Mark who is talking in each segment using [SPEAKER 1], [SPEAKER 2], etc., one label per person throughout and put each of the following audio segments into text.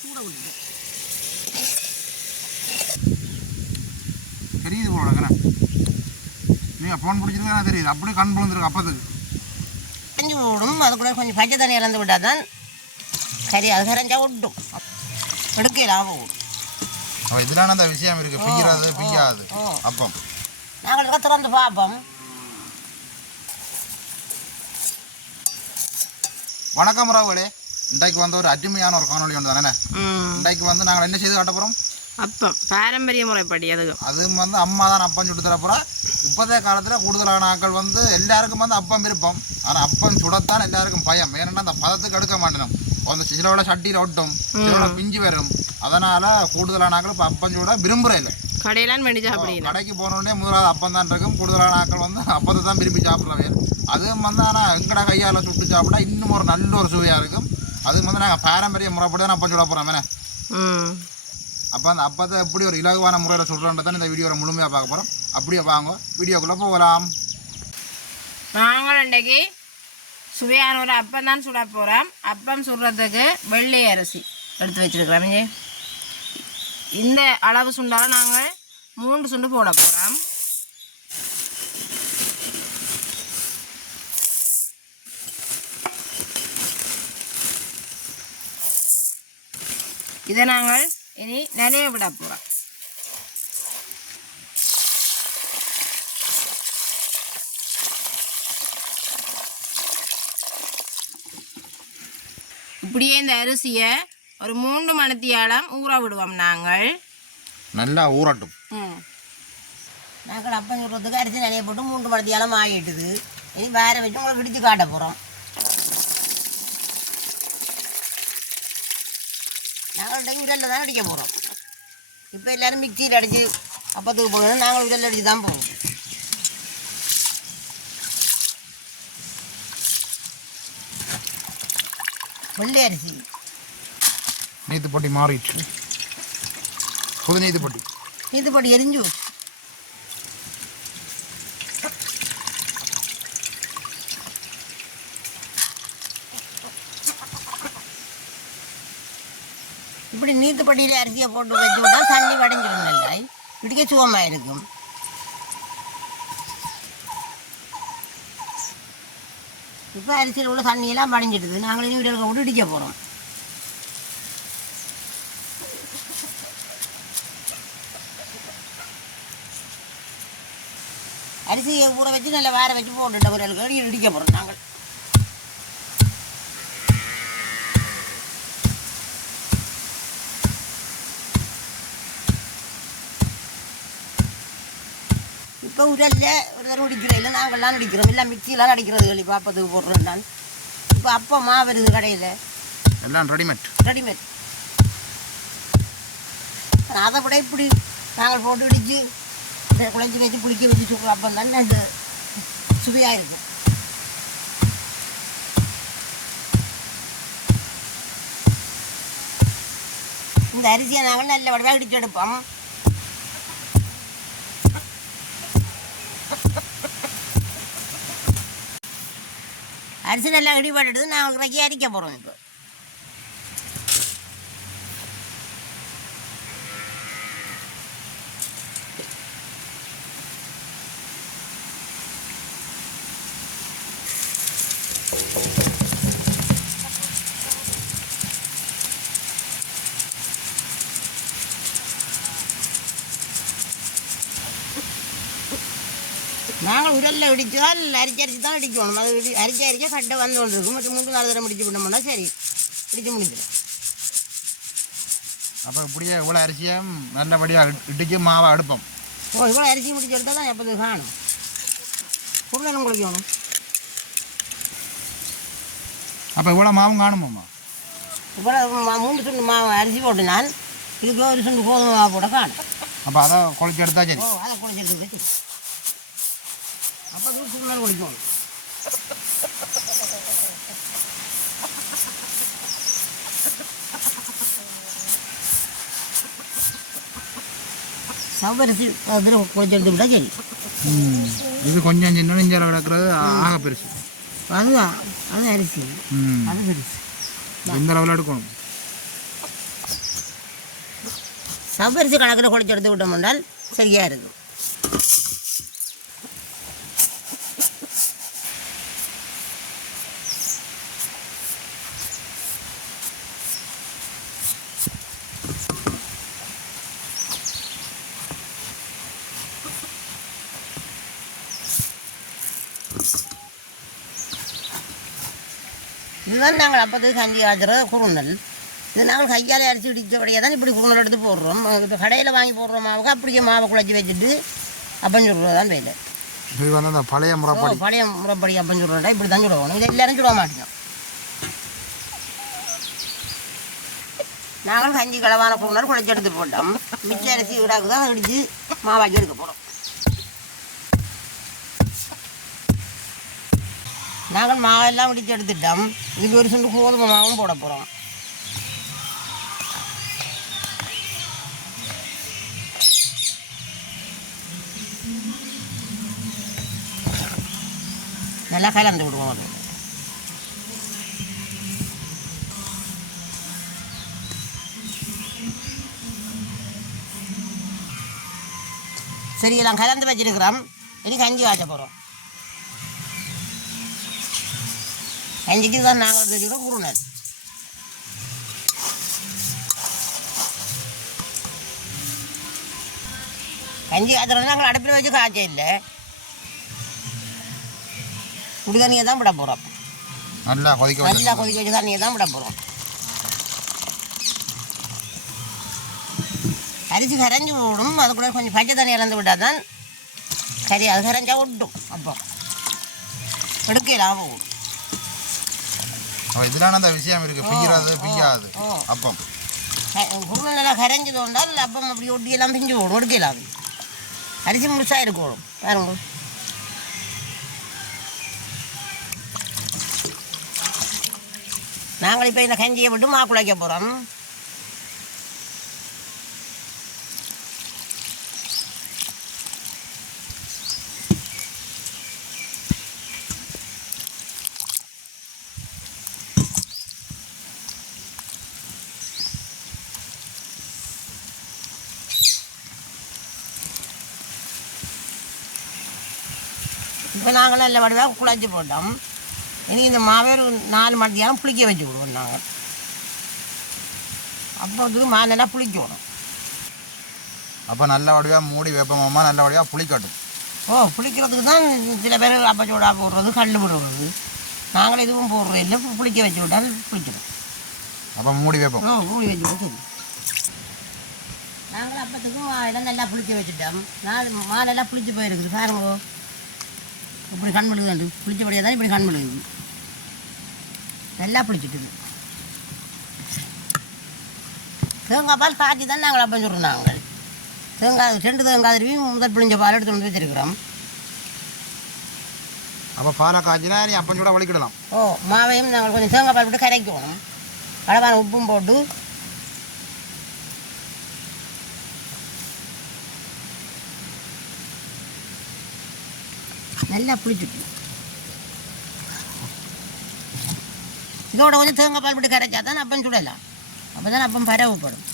[SPEAKER 1] சூட விடுது
[SPEAKER 2] தெரியுது போல கண்ணா நீங்கள் ஃபோன் பிடிச்சிருக்கா தெரியுது. அப்படியே கண் விழுந்துருக்கு அப்பத்துக்கு.
[SPEAKER 1] கஞ்சி விடும். அது கூட கொஞ்சம் பச்சை தண்ணி இறந்து விட்டால் தான் கறி அது கரைஞ்சா விட்டும் எடுக்கலாம் விடும்
[SPEAKER 2] அப்போ இதெல்லாம் அந்த விஷயம் இருக்குது பிய்யாது பிய்யாது. அப்பம்.
[SPEAKER 1] நாங்கள் இருக்க திறந்து பார்ப்போம்.
[SPEAKER 2] வணக்கம் ராவுகளே இன்றைக்கு வந்து ஒரு அருமையான ஒரு காணொளி ஒன்று தானே? இன்றைக்கு வந்து நாங்கள் என்ன செய்து காட்ட போகிறோம்
[SPEAKER 3] அப்பம் பாரம்பரிய முறைப்படி அதுக்கு.
[SPEAKER 2] அதுவும் வந்து அம்மா தான் அப்பம் சுட்டு தரப்போகிறா இப்போதைய காலத்தில் கூடுதலான ஆட்கள் வந்து எல்லாருக்கும் வந்து அப்பம் விருப்பம். ஆனால் அப்பம் சுடத்தான் எல்லாருக்கும் பயம். ஏன்னா அந்த பதத்துக்கு எடுக்க மாட்டேனும் அந்த சிலோட சட்டியில் ஒட்டும் சிலோட பிஞ்சு வரும். அதனால் கூடுதலான ஆட்கள் இப்போ அப்பம் சுட விரும்புகிறே இல்லை.
[SPEAKER 3] கடையெல்லாம் வேண்டி சாப்பிடுங்க
[SPEAKER 2] கடைக்கு போனோடனே முதலாவது அப்பம் தான் இருக்கும். கூடுதலான ஆட்கள் வந்து அப்பத்தை தான் விரும்பி சாப்பிட்றவே அதுவும் வந்து ஆனால் எங்கட கையால் சுட்டு சாப்பிட்டா இன்னும் ஒரு நல்ல ஒரு சுவையாக இருக்கும். அதுவும் வந்து நாங்கள் பாரம்பரிய முறைப்படி தான் அப்பம் சுட போகிறோம்
[SPEAKER 3] ம்.
[SPEAKER 2] அப்போ அந்த அப்பத்தை எப்படி ஒரு இலகுவான முறையில் சுடுறோன்றதான் இந்த வீடியோவில் முழுமையாக பார்க்க போகிறோம் அப்படியே வாங்க வீடியோக்குள்ளே போகலாம்.
[SPEAKER 3] நாங்கள் இன்றைக்கு சுவையான ஒரு அப்பம் தான் சுட போகிறோம் அப்பம் சுடுறதுக்கு வெள்ளை அரிசி எடுத்து வச்சிருக்கிறோம். இந்த அளவு சுண்டால நாங்கள் மூன்று சுண்டு போட போகிறோம் இதை நாங்கள் இனி நிலைய விட போகிறோம் இப்படியே இந்த அரிசியை ஒரு மூன்று மணித்தியாலம் ஊற விடுவோம் நாங்கள்.
[SPEAKER 2] நல்லா ஊறட்டும்.
[SPEAKER 3] ம்.
[SPEAKER 1] நாங்கள் அப்பம் சுடுறதுக்கு அரிசி நிறைய போட்டு மூன்று மணத்தியாலம் ஆகிட்டுது. இனி வேற வச்சு உங்களுக்கு இடித்து காட்ட போகிறோம் நாங்கள் இன்றைக்கு உரலில் தான் அடிக்க போகிறோம் இப்போ எல்லாரும் மிக்சியில் அடித்து அப்பத்துக்கு போகணும் நாங்கள் உரலில் அடித்து தான் போவோம் வெள்ளை அரிசி
[SPEAKER 2] நீத்து பொட்டி மாறிட்டு புது நீத்து பொட்டி
[SPEAKER 1] இது படி எரிஞ்சு இப்படி அரிசியை போட்டு வச்சு விட்டா தண்ணி வடைஞ்சிடும் நல்லா இடிக்க சுகமாக இருக்கும். இப்போ அரிசியில் உள்ள தண்ணியெல்லாம் வடைஞ்சிடுது. நாங்கள் இனி வீடுகளுக்கு விட்டு இடிக்க போகிறோம் அரிசியை ஊற வச்சு நல்லா வேற வச்சு போட்டுட்ட வீடுகளுக்கு இடிக்க போகிறோம் நாங்கள். இப்போ உரல்ல ஒரு தடவை அடிக்கிறோம். இல்லை நாங்கள்லாம் அடிக்கிறோம். இல்லை மிக்சியெலாம் அடிக்கிறது சொல்லி பாப்பத்துக்கு போடுறோம் நான். இப்போ அப்போ மா வருது கடையில்.
[SPEAKER 2] எல்லாம் ரெடிமேட்
[SPEAKER 1] ரெடிமேட் அதை விட இப்படி நாங்கள் போட்டு இடிச்சு குழஞ்சி வச்சு புளிக்க வச்சு சுடுறோம் அப்போ தானே அந்த சுவையாக இருக்கும். இந்த அரிசியை நாங்கள் நல்ல வடிவாக இடிச்சு எடுப்போம். அரிசி நல்லா இடிபட்டுட்டு நாங்கள் இறக்கி அரிக்க போகிறோம் இப்போ உரலில் இடித்தால் அரிச்சு அரிச்சு தான் இடிக்கணும் அது அரிச்சு அரிச்சா கட்டை வந்து கொண்டு இருக்கும் மற்றும் மூன்று நாலு தடவை முடிச்சு விட்டோம்னா சரி இடிச்சு முடிஞ்சிடும்
[SPEAKER 2] அப்போ இப்படியே இவ்வளோ அரிசியும் நல்லபடியாக இடிச்சு மாவை எடுப்போம்
[SPEAKER 1] ஓ இவ்வளோ அரிசி முடிச்சு எடுத்தால் தான் எப்போது காணும் உருளைன்னு குளிக்கணும்
[SPEAKER 2] அப்போ இவ்வளோ மாவும் காணுமாம்மா
[SPEAKER 1] இவ்வளோ மூன்று சுண்டு மாவு அரிசி போட்டு நான் இதுக்கு ஒரு சுண்டு கோதுமை மாவு போட காணும்
[SPEAKER 2] அப்போ அதை குழச்சி எடுத்தா சரி
[SPEAKER 1] ஓ அதை குளிச்சிருக்கு வச்சு அப்போ சுருளன்னு குளிக்கணும் சவ்வரிசி அதில் குளிச்செடுத்து விட்டா சரி.
[SPEAKER 2] இது கொஞ்சம் சின்ன நெஞ்சால கிடக்கிறது ஆக பெருசு.
[SPEAKER 1] அதுதான் அது அரிசி. அது பெருசு.
[SPEAKER 2] இந்த லெவலில் எடுக்கணும்.
[SPEAKER 1] சம்பரிசி கணக்கில் குழச்சி எடுத்து விட்டோம் என்றால் சரியாக இருக்கும். இதுதான் நாங்கள் அப்போதைக்கு கஞ்சி காய்ச்சுற குறுநல். இது நாங்கள் கையால் அரைச்சி இடித்தபடியே தான் இப்படி குறுநல் எடுத்து போடுறோம். இப்போ கடையில் வாங்கி போடுற மாவுக்கு அப்படியே மாவை குழச்சி வச்சுட்டு அப்பம் சுடுறது தான் வேலை.
[SPEAKER 2] இது வந்து அந்த பழைய முறைப்படி.
[SPEAKER 1] பழைய முறைப்படி அப்பம் சுடுறா இப்படி தான் சுடுவோம் இது எல்லாரும் சுட மாட்டோம். நாங்கள் கஞ்சி களவான குறுநல் குழச்சி எடுத்து போட்டோம். மிச்ச அரிசி விடாக்கு தான் இடித்து மாவாக்கி எடுக்க போகிறோம் நாங்கள் மாவெல்லாம் இடித்து எடுத்துட்டோம். இதுக்கு ஒரு சுண்டு கோதுமை மாவும் போட போகிறோம் நல்லா கலந்து விடுவோம் அது. சரி எல்லாம் கலந்து வச்சிருக்கிறோம். இனி கஞ்சி காய்ச்ச போகிறோம் கஞ்சிக்கு தான் நாங்கள் வச்சுக்கிறோம் குருணல் கஞ்சி காய்ச்சறோம் நாங்கள் அடுப்பில் வச்சு காய்ச்ச இல்லை குடி தண்ணியை தான் விட போகிறோம்
[SPEAKER 2] நல்லா கொதிக்க
[SPEAKER 1] நல்லா கொதிக்க வச்சு தண்ணியை தான் விட போகிறோம் அரிசி கரைஞ்சி விடும் அது கூட கொஞ்சம் பச்சை தண்ணி இழந்து விட்டால் தான் கறி அது கரைஞ்சா விட்டும் அப்போ எடுக்கலாம் போகும்
[SPEAKER 2] இதனால அந்த விஷயம் இருக்கு. பிய்யாது. பிய்யாது. அப்பம்.
[SPEAKER 1] குருணை நல்லா கரைஞ்சது கொண்டால் அப்பம் அப்படி ஒட்டியெல்லாம் பிஞ்சு விடும் எடுக்கலாம் அரிசி முழுசாக இருக்கணும். பாருங்க. நாங்கள் இப்போ இந்த கஞ்சியை விட்டு மாக்குழைக்க போகிறோம். நல்ல வடிவாக குழச்சி போட்டோம். இனி இந்த மாவே ஒரு நாலு மணித்தியாலும் புளிக்க வச்சு விடுவோம் நாங்கள் அப்போ வந்து மா நல்லா புளிக்கணும்.
[SPEAKER 2] அப்போ நல்ல வடிவாக மூடி வைப்போமா நல்ல வடிவாக புளிக்கட்டும்.
[SPEAKER 1] ஓ புளிக்கிறதுக்கு தான் சில பேர் அப்பச்சோடா போடுறது கல் போடுறது. நாங்கள் எதுவும் போடுறது இல்லை புளிக்க வச்சு விட்டால் புளிக்கணும்
[SPEAKER 2] அப்போ மூடி வைப்போம்.
[SPEAKER 1] ஓ மூடி வச்சு விட்டு நாங்கள் அப்பத்துக்கும் மாவெல்லாம் நல்லா புளிக்க வச்சுட்டோம். நாலு மாலெல்லாம் புளிச்சு போயிருக்குது பாருங்க. இப்படி கண் விழுகுது புளிச்சபடியாக தான் இப்படி கண் விழுகுது நல்லா புளிச்சிட்டுது தேங்காய் பால் காய்ச்சி தான் நாங்கள் அப்போ சொல்கிறோம் நாங்கள். தேங்காய் ரெண்டு தேங்காய் திருவி முதல் பிழிஞ்ச பால் எடுத்து வந்து வச்சிருக்கிறோம்.
[SPEAKER 2] அப்போ பாலை காய்ச்சினா நீ அப்பம் கூட வலிக்கிடலாம்.
[SPEAKER 1] ஓ மாவையும் நாங்கள் கொஞ்சம் தேங்காய் பால் விட்டு கரைக்கணும். அளவான உப்பும் போட்டு நல்லா புளிச்சுட்டு இதோட கொஞ்சம் தேங்காய் பால் விட்டு கரைச்சா தான் அப்பம் சுடலாம். அப்போ தான் அப்பம் பரவப்படும்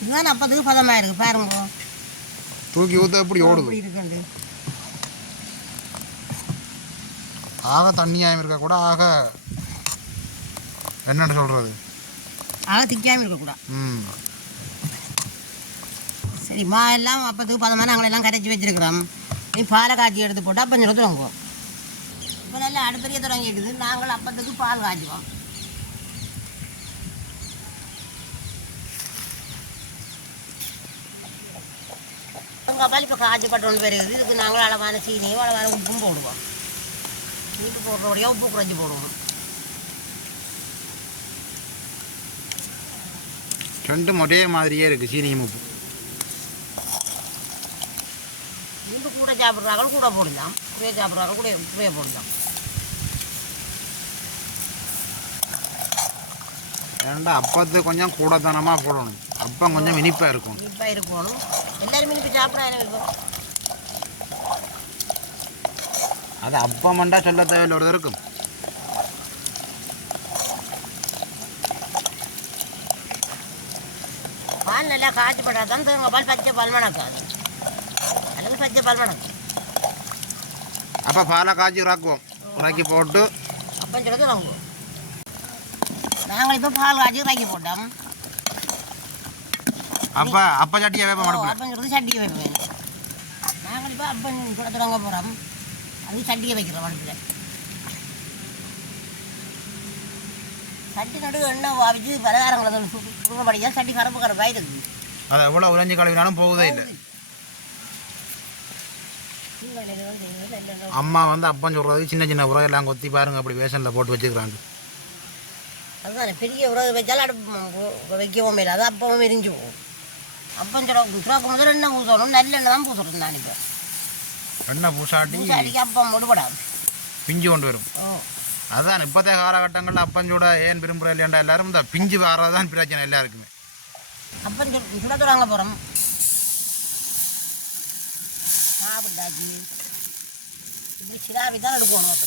[SPEAKER 1] இதுதான் அப்பத்துக்கு பதமாக இருக்குது பாருங்க.
[SPEAKER 2] தூக்கி ஊற்ற எப்படி ஓடுது?
[SPEAKER 1] இருக்குண்டு
[SPEAKER 2] ஆக தண்ணியாயம் இருக்க கூட ஆக என்னன்னு சொல்கிறது
[SPEAKER 1] ஆக திக்காமல் இருக்கக்கூடாது
[SPEAKER 2] ம்.
[SPEAKER 1] சரி மா எல்லாம் அப்பத்துக்கு பதமாக நாங்கள் எல்லாம் கரைச்சி வச்சிருக்கிறோம். நீ பாலை காய்ச்சி எடுத்து போட்டு அப்போ சொல்ல தொடங்குவோம் இப்போ நல்லா அடுப்பறிய தொடங்கிடுது. நாங்கள் அப்பத்துக்கு பால் காய்ச்சுவோம். உங்கள் பால் இப்போ காய்ச்சி பட்டு பெருகுது இதுக்கு நாங்கள் அளவான சீனியும் அளவான உப்பும் போடுவோம். வீட்டு போடுறபடியாக உப்பு குறைஞ்சி போடுவோம்.
[SPEAKER 2] ரெண்டும் ஒரே மாதிரியே இருக்குது சீனியும் உப்பு.
[SPEAKER 1] இன்பு கூட சாப்பிட்றாங்க கூட போடலாம். குறைய சாப்பிட்றாங்க கூட குறைய போடலாம்.
[SPEAKER 2] ஏன்டா அப்பத்து கொஞ்சம் கூடத்தனமாக போடணும். அப்பம் கொஞ்சம் இனிப்பாக இருக்கும்.
[SPEAKER 1] இனிப்பாக இருக்கணும். எல்லாரும் இனிப்பு சாப்பிட்றாங்க இப்போ
[SPEAKER 2] அது அப்பமண்டா சொல்ல தேவையில்ல ஒரு இருக்கும்
[SPEAKER 1] பால் நல்லா காய்ச்சி போட்டா தான் தேங்காய் பால் பச்சை பால் மணக்காது அல்லது பச்சை பால் மணக்கும்
[SPEAKER 2] அப்போ பாலை காய்ச்சி இறக்குவோம் இறக்கி போட்டு.
[SPEAKER 1] அப்பம் சொல்லுறது வாங்குவோம். நாங்கள் இப்போ பால் காய்ச்சி இறக்கி போட்டோம்.
[SPEAKER 2] அப்போ அப்போ சட்டியை வேப்ப மடுப்பில்.
[SPEAKER 1] அப்பம் சொல்லுறது சட்டியை வைப்பேன் நாங்கள் இப்போ அப்பம் சுட தொடங்க போகிறோம் அது சட்டியை வைக்கிறோம் அடுப்பில் சட்டி நடு எண்ணெய் வாவிச்சு பலகாரங்களை சுடுறபடியாக சட்டி கரப்பு கரப்பாக இருக்குது
[SPEAKER 2] அதை எவ்வளோ உறைஞ்சி கழுவினாலும் போகுதே இல்லை. அம்மா வந்து அப்பம் சொல்கிறது சின்ன சின்ன உரம் எல்லாம் கொத்தி பாருங்க அப்படி வேஷனில் போட்டு வச்சுக்கிறாங்க.
[SPEAKER 1] அதுதானே பெரிய உறவு வச்சாலும் அடுப்பு வைக்கவும் இல்லை அது அப்பவும் எரிஞ்சு போகும். அப்பம் சுட சுடாக்கும் முதல்ல எண்ணெய் பூசணும். நல்லெண்ணெய் தான் பூசுறது நான் இப்போ
[SPEAKER 2] எண்ணெய் பூசாட்டி
[SPEAKER 1] பூசாடிக்கு அப்பம் முடுபடாது
[SPEAKER 2] பிஞ்சு கொண்டு வரும்.
[SPEAKER 1] ஓ
[SPEAKER 2] அதான் இப்போதைய காலகட்டங்களில் அப்பஞ்சூட ஏன் விரும்புகிற இல்லையாண்டா எல்லாரும் இந்த பிஞ்சு வர்றது தான் பிரச்சனை எல்லாருக்குமே.
[SPEAKER 1] அப்பம் சுட சுட தொடங்க போகிறோம். சாப்பிட்டாச்சு. இப்படி சிலாவி தான் எடுக்கணும் அப்போ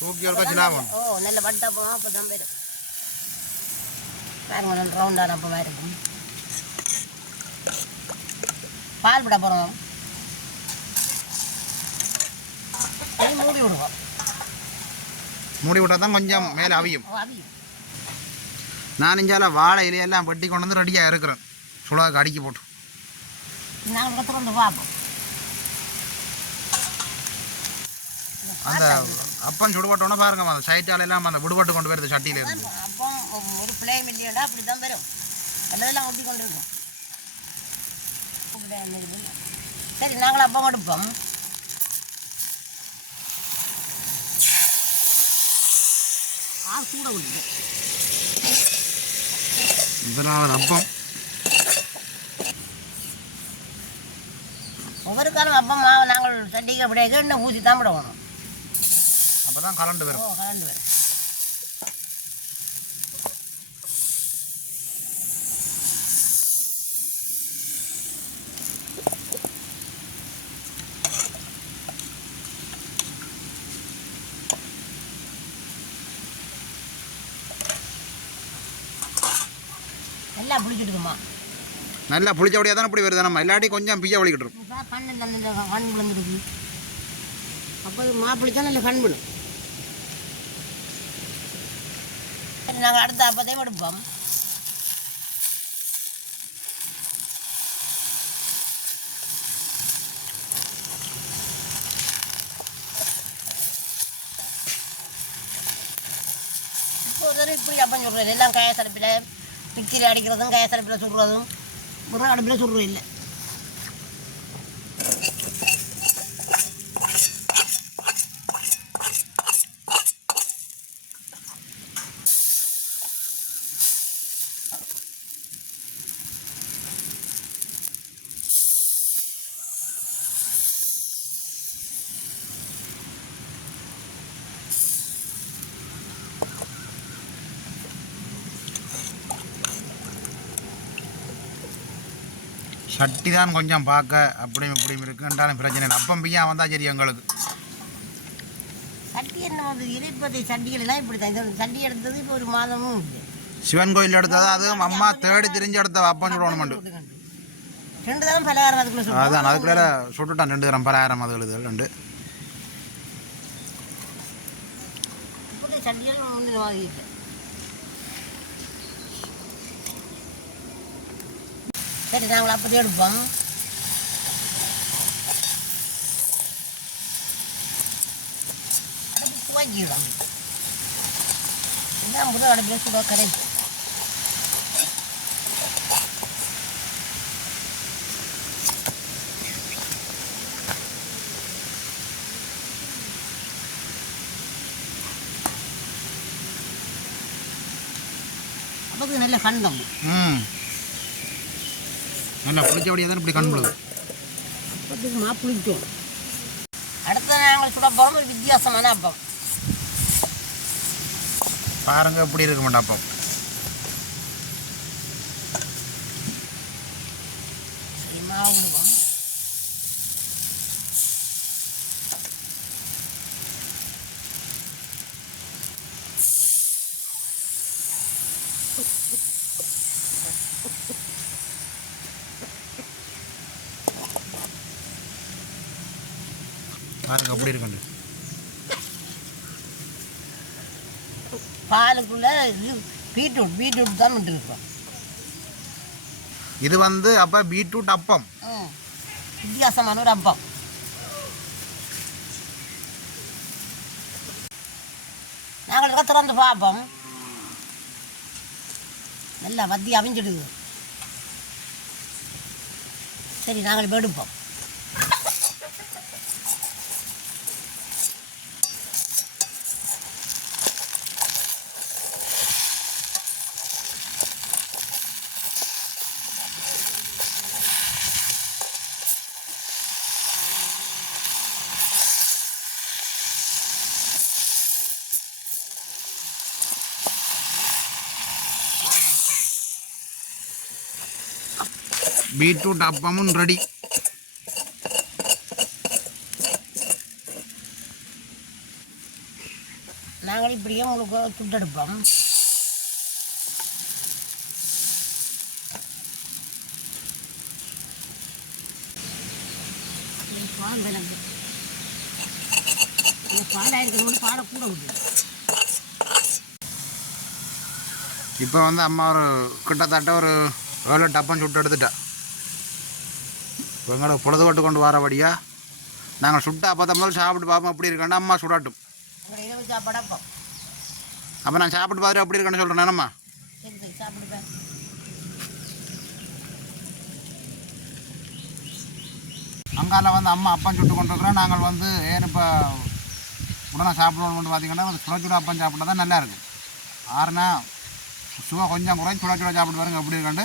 [SPEAKER 2] தூக்கி ஒருக்கா சிலாபம்
[SPEAKER 1] ஓ நல்ல வட்டப்பம் அப்போ தான் வரும் பாருங்க நல்ல ரவுண்டான அப்பமாக இருக்கும். பால் விட போகிறோம். மூடி விடுவோம்.
[SPEAKER 2] மூடி விட்டால் தான் கொஞ்சம் மேலே அவியும். நான் இஞ்சால வாழை இலையெல்லாம் வெட்டி கொண்டு வந்து ரெடியாக இருக்கிறேன். சுடாக்கு அடிக்கி போட்டு. அந்த அப்பம் சுடுபட்டோன்னே பாருங்க அந்த சைட்டால எல்லாம் அந்த விடுபட்டு கொண்டு வருது சட்டியில இருந்து.
[SPEAKER 1] அப்போ ஒரு பிள்ளை இல்லையாடா அப்படி தான் வரும் எல்லாம் ஒட்டி கொண்டு இருக்கும். இப்படிதான் என்ன இது? சரி நாங்கள் அப்பம் எடுப்போம். ஆ சூட விடுது
[SPEAKER 2] முதலாவது அப்பம்.
[SPEAKER 1] ஒவ்வொரு காலம் அப்பம் மாவு நாங்கள் சட்டிக்கு அப்படியே எண்ணெய் ஊற்றி தான் விடணும்
[SPEAKER 2] அப்போ தான் கலண்டு வரும்.
[SPEAKER 1] கலந்து வரும். எல்லாம் பிடிச்சிட்டுக்குமா
[SPEAKER 2] நல்லா புளிச்சபடியாக தானே இப்படி வருது? நம்ம இல்லாட்டி கொஞ்சம் பிய்ய வலிக்கிட்டு
[SPEAKER 1] இப்போ கண் இந்த இந்த கண் விழுந்துருக்கு அப்போ மாப்பிள்ளை நல்ல கண் விழும். சரி நாங்கள் அடுத்த அப்பத்தையும் எடுப்போம். இப்போ ஒரு இப்படி அப்பம் சொல்கிறது எல்லாம் கேஸ் அடுப்பில் மிக்சியில் அடிக்கிறதும் கேஸ் அடுப்பில் சுடுறதும் வெறும் அடுப்பில் சுடுறது இல்லை.
[SPEAKER 2] சட்டி தான் கொஞ்சம் பார்க்க அப்படியும் இப்படியும் இருக்குன்றாலும் பிரச்சனை இல்லை. அப்பம் பிய்யா வந்தால் சரி எங்களுக்கு.
[SPEAKER 1] சட்டி என்ன வந்து இலைப்பதை சட்டிகள் எல்லாம் இப்படி தான் சட்டி எடுத்தது இப்போ ஒரு மாதமும்
[SPEAKER 2] சிவன் கோயில் எடுத்தது? அதுவும் அம்மா தேடி திரிஞ்சு எடுத்த அப்பம் சுடணும்
[SPEAKER 1] ரெண்டு தரம் பலகாரம் அதுக்குள்ள.
[SPEAKER 2] அதான் அதுக்குள்ள சுட்டுட்டான். ரெண்டு தரம் பலாயிரம் அது எழுது ரெண்டு.
[SPEAKER 1] சட்டிகள் முந்தின மாதிரி இல்லை சரி நாங்கள் அப்படி எடுப்போம். அடுப்பு துவக்கிடுவோம் எல்லாம் முதல் அடுப்பில் சுட கரை அப்போது நல்ல கண்டம்.
[SPEAKER 2] ம். நல்லா புளிச்சபடியாக தான் இப்படி கண் விழுது
[SPEAKER 1] அப்பத்துக்கு மாப்பிளிக்கும் அடுத்து நாங்கள் சுட போகிறோம் வித்தியாசமான அப்பம்.
[SPEAKER 2] பாருங்க இப்படி இருக்க மாட்டா அப்பம்.
[SPEAKER 1] சரி, மாவு விடுவோம்
[SPEAKER 2] பாருங்க அப்படி இருக்குண்டு
[SPEAKER 1] பாலுக்குள்ள இது பீட்ரூட் பீட்ரூட் தான் விட்டுருக்கோம்
[SPEAKER 2] இது வந்து அப்போ பீட்ரூட் அப்பம்.
[SPEAKER 1] வித்தியாசமான ஒரு அப்பம். நாங்கள் திறந்து பார்ப்போம். நல்லா வத்தி அவிஞ்சிடுது. சரி நாங்கள் எடுப்போம்.
[SPEAKER 2] பீட்ரூட் அப்பமும் ரெடி.
[SPEAKER 1] நாங்கள் இப்படியே உங்களுக்கு சுட்டெடுப்போம். இருக்கணும்னு பாலை கூட விட்டு
[SPEAKER 2] இப்போ வந்து அம்மா ஒரு கிட்டத்தட்ட ஒரு ஏழு டப்பம் சுட்டு எடுத்துட்டா. எங்களுக்கு பொழுதுபட்டு கொண்டு வரபடியா நாங்கள் சுட்டா பார்த்தா முதல்ல சாப்பிட்டு பார்ப்போம். அப்படி இருக்காண்டா அம்மா சுடாட்டும். அப்போ? நான் சாப்பிட்டு பார்த்துட்டு அப்படி இருக்கேன்னு சொல்கிறேன் அம்மா அங்கால வந்து அம்மா அப்பம் சுட்டு கொண்டு இருக்கிறோம் நாங்கள் வந்து ஏன் இப்போ உடனே சாப்பிடணும்னு பார்த்தீங்கன்னா வந்து சுட சுட அப்பம் சாப்பிட்டா தான் நல்லா இருக்கும். ஆறுனா சுவை கொஞ்சம் குறைஞ்சி சுட சுட சாப்பிட்டு பாருங்க அப்படி இருக்காண்டு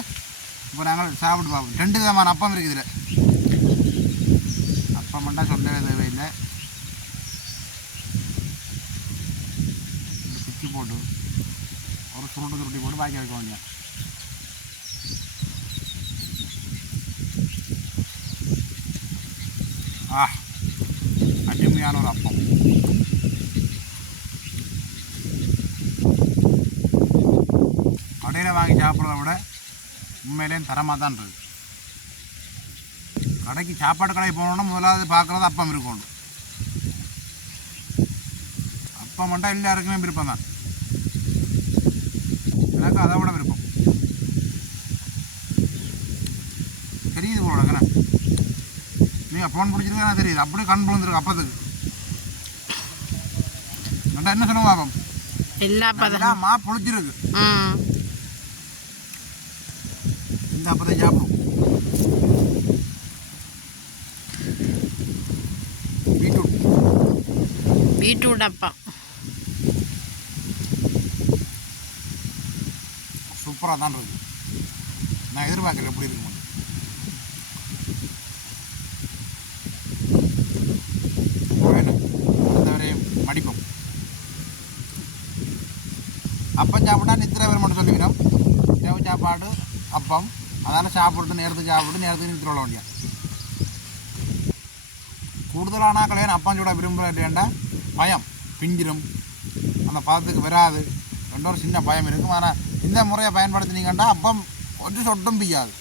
[SPEAKER 2] இப்போ நாங்கள் சாப்பிட்டு பார்ப்போம். ரெண்டு விதமான அப்பம் இருக்குது இதில். பண்ணால் சந்தேகம் தேவையில்லை சுற்றி போட்டு ஒரு சுருட்டு சுருட்டி போட்டு பாக்கி வைக்க வேண்டிய ஆ அருமையான ஒரு அப்பம். கடையில் வாங்கி சாப்பிட்றத விட உண்மையிலேயும் தரமாக தான் இருக்குது. கடைக்கு சாப்பாடு கடை போனோன்னா முதலாவது பார்க்குறது அப்பம் இருக்கணும் அப்பம் மட்டும் எல்லாருக்குமே விருப்பம் தான். எனக்கு அதை விட விருப்பம். தெரியுது போலங்கண்ணா நீங்கள் ஃபோன் பிடிச்சிருக்கா தெரியுது. அப்படியே கண் விழுந்துருக்கு அப்பத்துக்கு. என்ன சொல்லுங்க பாப்பம்?
[SPEAKER 3] எல்லா பதம்
[SPEAKER 2] மா புளிச்சிருக்கு. இந்த அப்பத்தை சாப்பிடும் பீட்ரூட்
[SPEAKER 3] பீட்ரூட்
[SPEAKER 2] சூப்பராக தான் இருக்கு. நான் எதிர்பார்க்குறேன் எப்படி இருக்கும். மடிப்போம் அப்பம் சாப்பிட்டா நித்திரை வர மட்டும் சொல்லிக்கிறோம் இரவு சாப்பாடு அப்பம். அதனால் சாப்பிட்டு நேரத்துக்கு சாப்பிட்டு நேரத்துக்கு நித்திர விட வேண்டிய. கூடுதலான கல்யாணம் அப்பம் சூட விரும்புகிறேன்டா பயம். பிஞ்சிரும். அந்த பதத்துக்கு வராது. ரெண்டு ஒரு சின்ன பயம் இருக்கும். ஆனால் இந்த முறையை பயன்படுத்தினீங்கன்னா அப்பம் கொஞ்சம் சொட்டும் பிய்யாது.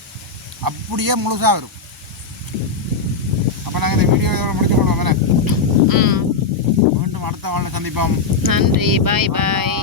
[SPEAKER 2] அப்படியே முழுசாக வரும். அப்போ நாங்கள் இந்த வீடியோ இதோட முடிச்சு கொள்வோம் மீண்டும் அடுத்த வாழ்ல சந்திப்போம்.
[SPEAKER 3] நன்றி. பாய் பாய்.